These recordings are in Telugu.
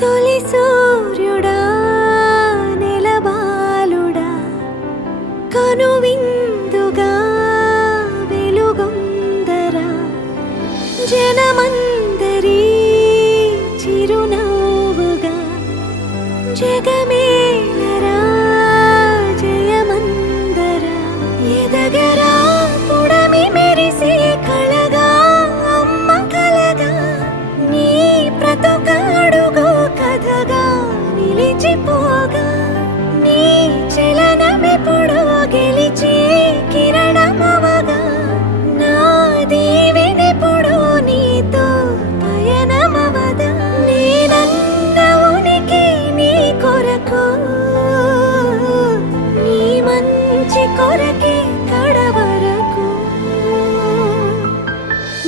తొలి సూర్యుడా నెలబాలుడా కనువిందుగా వెలుగొందరా జనమందరి చిరునవ్వుగా జగమేలరా జయమందరా ఎదగరా పుడమి మెరిసే కళగా అమ్మ కలగా నీ బ్రతుకాడుగో కథగా నిలిచిపోగా నీ చలనమెప్పుడు గెలిచే కిరణమవగా నా దీవెనెప్పుడు నీతో పయనమవదా నేనన్న ఉనికి నీ కొరకు నీ మంచి కొరకే కడవరకు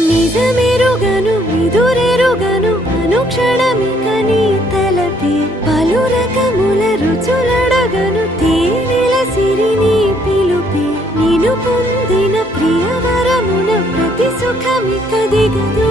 నిజమెరుగను ఎదురెరుగను అనుక్షణమిక నీ తలపి పలు రకముల రుచులడగను తేనెల సిరి నీ పిలుపి నిను పొందిన ప్రియవరమున ప్రతి సుఖమిక దిగదు